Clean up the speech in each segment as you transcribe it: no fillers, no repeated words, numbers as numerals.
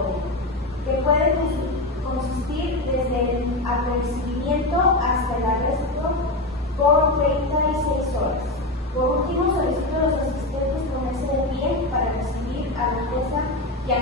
joven, que puede consistir desde el apercibimiento hasta el arresto por 36 horas. Por último, solicito a los asistentes ponerse de pie para recibir a la jueza y a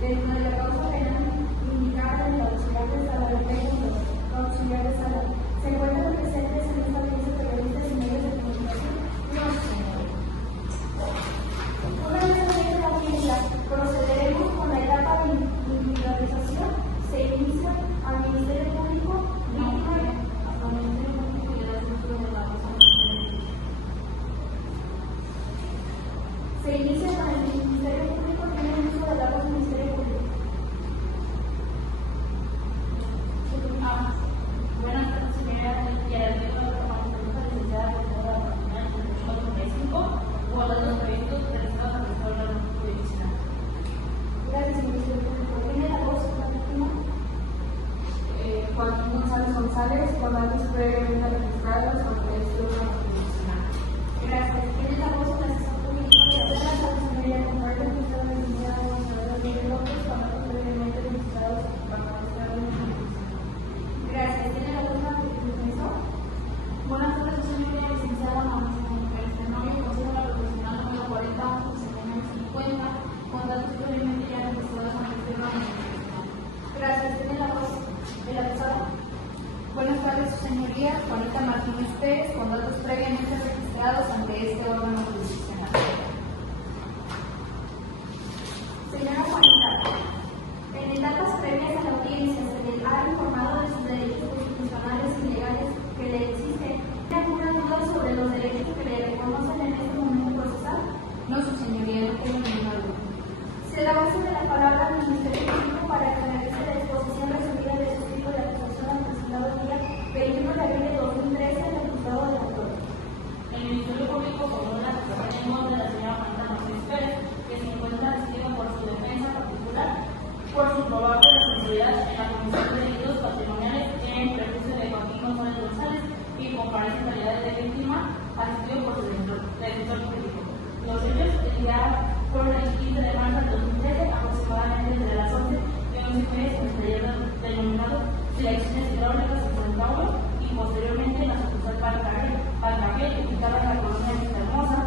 dentro de la causa penal indicada en el auxiliar de sala de preguntas, auxiliar de sala, ¿se encuentran presentes en esta audiencia periodistas y medios de comunicación? No, señor. Una vez abierta la audiencia, procederemos con la etapa de individualización. Se inicia al Ministerio Público, víctima y al Ministerio Público y al Centro de la Persona. Se inicia con el Ministerio Público, tiene el uso de la voz del Ministerio Público. Buenas tardes, señora. Y a la licenciada doctora Martina, o a los dos proyectos realizados a la Escuela de Medicina. Gracias, Ministerio Público. ¿Tiene la voz la víctima? Joaquín González González, con datos previamente registrados ante el Estudio Nacional. Gracias. ¿Tiene la voz el asesor público de la señoría Conrado, que está licenciada Gonzalo Rodríguez López, con datos previamente registrados bajo el Estado de Medicina? Gracias. ¿Tiene la voz la defensor? Buenas tardes, señoría licenciada Martina. Nombre Consejo Profesional número 40, 50, con datos previamente ya registrados en el Sistema Nacional. Gracias. ¿Tiene la voz el acusado? Buenas tardes, su señoría. Juanita Martínez Pérez, con datos previamente registrados ante este órgano jurisdiccional. Señora Juanita, en etapas previas a la audiencia se le ha informado de sus derechos constitucionales y legales que le existen. ¿Tiene alguna duda sobre los derechos que le reconocen en este momento procesal? No, su señoría, no tengo ninguna duda. Se da uso de la palabra al Ministerio Público para que realice la exposición recibida de su tipo de acusación al presentado el día 21 de abril de 2013 en el juzgado de autor. El Ministerio Público formuló la acusación en voz de la señora Juanita Martínez Pérez, que se encuentra recibida por su defensa particular por su probable responsabilidad en la comisión de delitos patrimoniales en perjuicio de Joaquín González González y comparece en calidad de víctima asistido por su defensor jurídico. Los hechos el día fueron el 15 de marzo de 2013, aproximadamente entre las 11 y 11:30 en el taller denominado Selecciones Hidráulicas en San Paulo y posteriormente en la sucursal Palcaquel, ubicada en la colonia Vista Hermosa.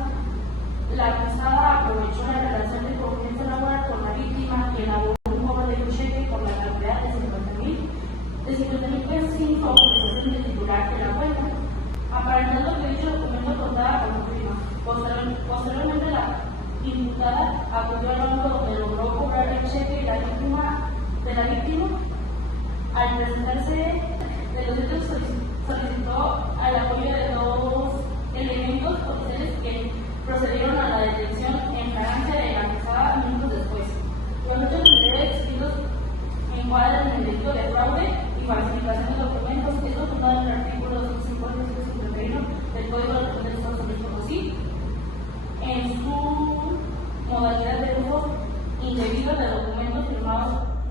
La acusada aprovechó la relación de confianza laboral con la víctima y elaboró un cobro de un cheque por la cantidad de 50,000 pesos sin autorización del titular de la cuenta, aparentando que dicho documento contaba con firma. Posteriormente, la imputada acudió al banco donde logró cobrar el cheque de la víctima. Al presentarse de los hechos, solicitó el apoyo de dos elementos policiales que procedieron a la detención en flagrancia de la acusada minutos después. Los hechos anteriores descritos encuadran en el delito de fraude y falsificación de documentos, esto fundado en el artículo 250-251 del Código de Estados Unidos Potosí, en su modalidad de uso indebido de documentos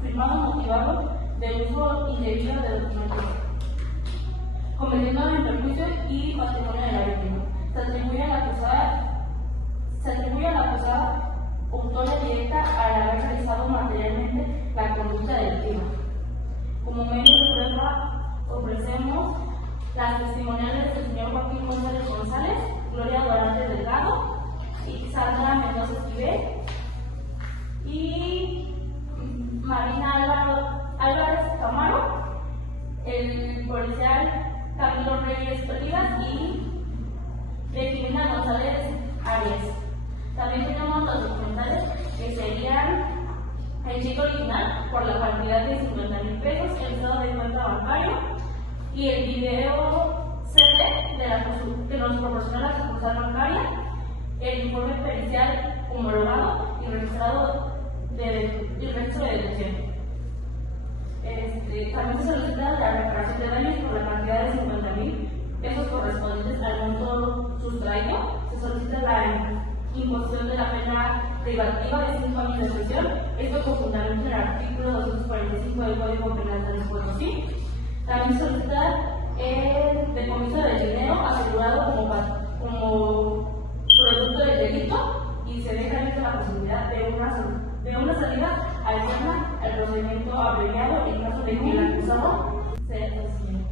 firmado motivado de uso indebido de documentos, cometiendo en perjuicio y patrimonio de la víctima. Se atribuye a la acusada autoría directa al haber realizado materialmente la conducta delictiva. Como medio de prueba ofrecemos las testimoniales del señor Joaquín González González, Gloria Duarte Delgado y Sandra Mendoza Esquivel y Marina Álvarez Camaro, el policial Camilo Reyes Olivas y Regina González Arias. También tenemos los documentales que serían el cheque original por la cantidad de 50,000 pesos, el estado de cuenta bancario y el video CD que nos proporciona la sucursal bancaria, el informe pericial homologado y registrado de registro de detención. También se solicita la reparación de daños por la cantidad de 50.000 pesos correspondientes al monto sustraído. Se solicita la imposición de la pena privativa de 5 años de prisión, esto con fundamento en el artículo 245 del Código Penal de Potosí. También se solicita el decomiso del dinero asegurado como producto del delito y se deja abierta la posibilidad de una salida alterna al procedimiento abreviado en caso de que el acusado sea consciente.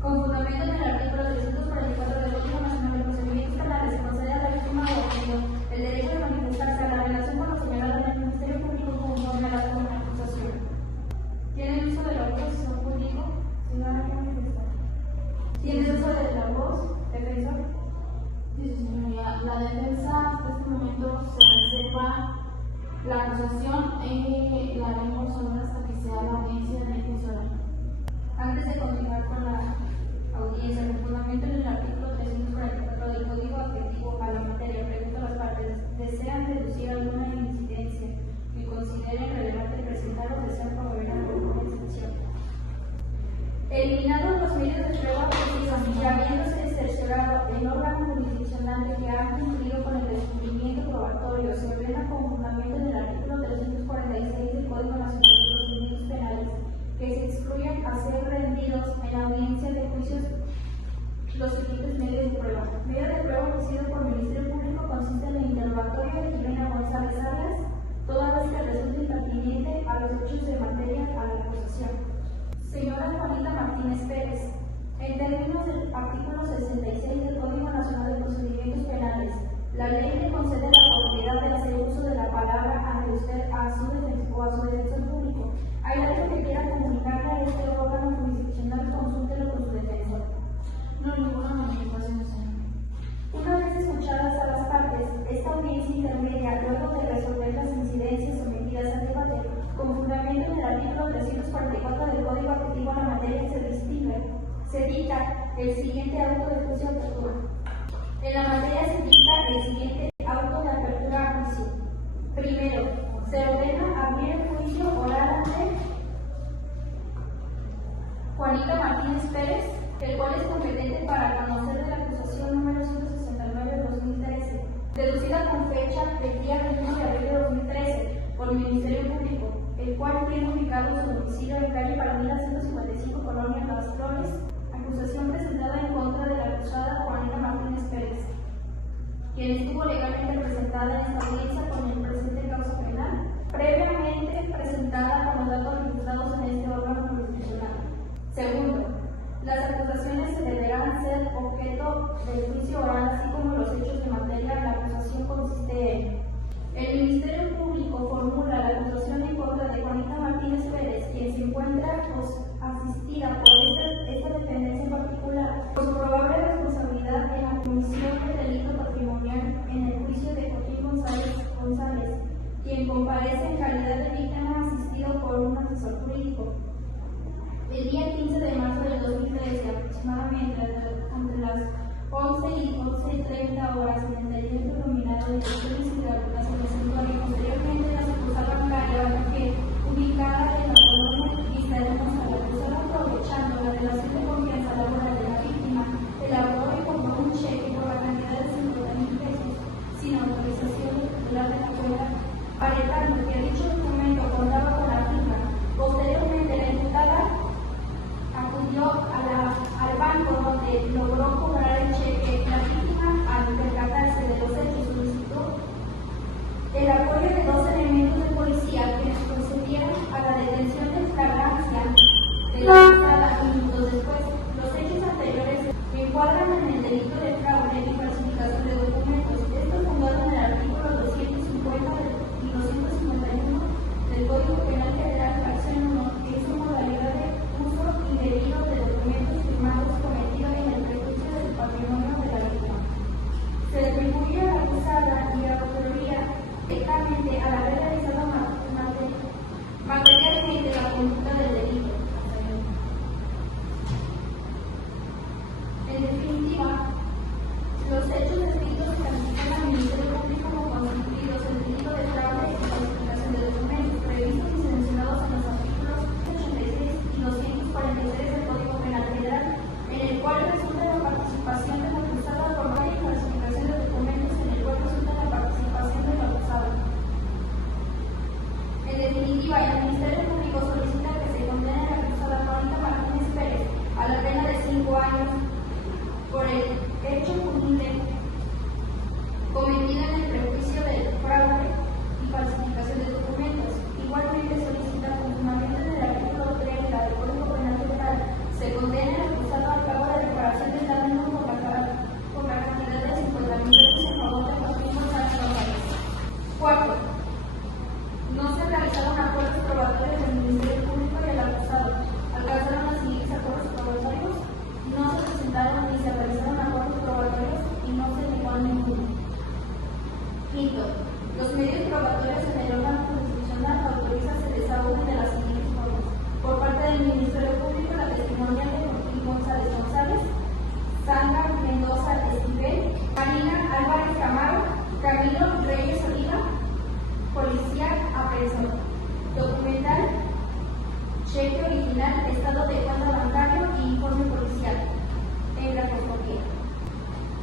Con fundamento en el artículo 344 del Código Nacional de Procedimientos Penales, se concede a la víctima o ofendido el derecho de manifestarse a la relación con lo señalado en el Ministerio Público conforme a la acusación. ¿Tiene uso de la voz, señor jurídico? Señora, ¿qué manifestar? ¿Tiene uso de la voz, defensor? Sí, señoría. La defensa hasta este momento se reserva la acusación y la haremos solo hasta que sea la audiencia de defensora. Antes de continuar con la audiencia, con fundamento en el artículo 344 del Código Afectivo a la materia, pregunto a las partes, ¿desean deducir alguna incidencia que consideren relevante presentar o desean promover alguna excepción? Eliminados los medios de prueba precisos y habiéndose cerciorado el órgano jurisdiccional que ha cumplido con el descubrimiento probatorio, se ordena con fundamento en el artículo 346 del Código Nacional de Procedimientos Penales que se excluyan a ser rendidos en la audiencia de juicios los siguientes medios de prueba. Medio de prueba ofrecido por el Ministerio Público consiste en el interrogatorio de Jimena González Arias, toda vez que resulte impertinente a los hechos de materia a la acusación. Señora Juanita Martínez Pérez, en términos del artículo 66 del Código Nacional de Procedimientos Penales, la ley le concede la oportunidad de hacer uso de la palabra ante usted a su defensor o a su defensor público. ¿Hay algo que quiera comunicarle a este órgano jurisdiccional? Consúltelo con su defensor. No, ninguna manifestación, señor. Una vez escuchadas a las partes, esta audiencia intermedia, luego de resolver las incidencias sometidas al debate, con fundamento en el artículo 344 del Código Afectivo a la materia, se dicta el siguiente auto de juicio de apertura. En la materia se dicta el siguiente auto de apertura a juicio. Primero, se ordena abrir el juicio oral ante Juanita Martínez Pérez, el cual es competente para conocer de la acusación número 169 de 2013, deducida con fecha del día 21 de abril de 2013 por el Ministerio Público, el cual tiene ubicado su domicilio en calle Palmira 155, Colonia Las Flores, acusación presentada en contra de la acusada Juanita Martínez Pérez, quien estuvo legalmente presentada en esta audiencia con el presente causa penal, previamente presentada con los datos registrados en este órgano jurisdiccional. Segundo, las acusaciones se deberán ser objeto del juicio oral, así como los hechos de materia la acusación consiste en: el Ministerio Público formula la acusación en contra de Juanita Martínez Pérez, quien se encuentra asistida por esta dependencia en particular, por su probable responsabilidad en la comisión del delito patrimonial en el juicio de Joaquín González, quien comparece en calidad de víctima asistido por un asesor jurídico. El día 15 de marzo del 2013, aproximadamente entre las 11 y 11:30 horas, en el taller denominado Direcciones Hidráulicas en el Santuario, posteriormente la sucursal bancaria que ubicada en la colonia Vista Hermosa, la acusada, aprovechando la relación de confianza laboral de la víctima, elaboró y compró un cheque por la cantidad de 50.000 pesos, sin autorización del titular de la cuenta, alegando que dicho documento contaba con la firma. Posteriormente, la imputada acudió al banco, donde logró cobrar el cheque. La víctima, al percatarse de los hechos, solicitó el apoyo de dos elementos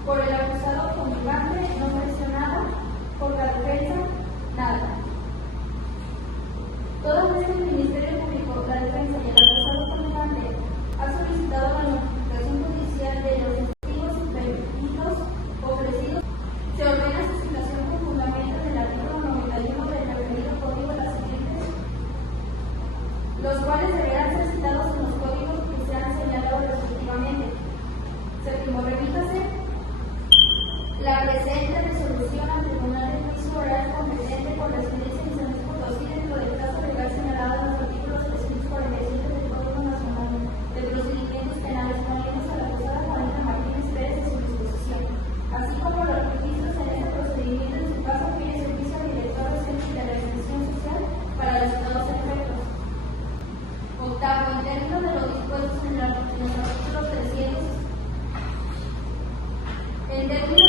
Por el acusado convocante no mencionado, por la defensa, nada. Toda vez que el Ministerio Público, la defensa y el acusado convocante ha solicitado la notificación judicial de los testigos impedidos ofrecidos, se ordena su citación con fundamento en el artículo 91 del referido código las siguientes, los cuales deberán ser citados en los códigos que se han señalado respectivamente. Séptimo, remítase la presente resolución al Tribunal de Juicio Oral competente por residencia en San Luis Potosí dentro del caso legal señalado en los artículos 347 del Código Nacional de Procedimientos Penales, poniéndose a la acusada Juanita Martínez Pérez en su disposición, así como los registros en este procedimiento en su caso pide servicio al director de la extensión social para los citados efectos. Octavo, en términos de lo dispuesto en los artículos 300, en términos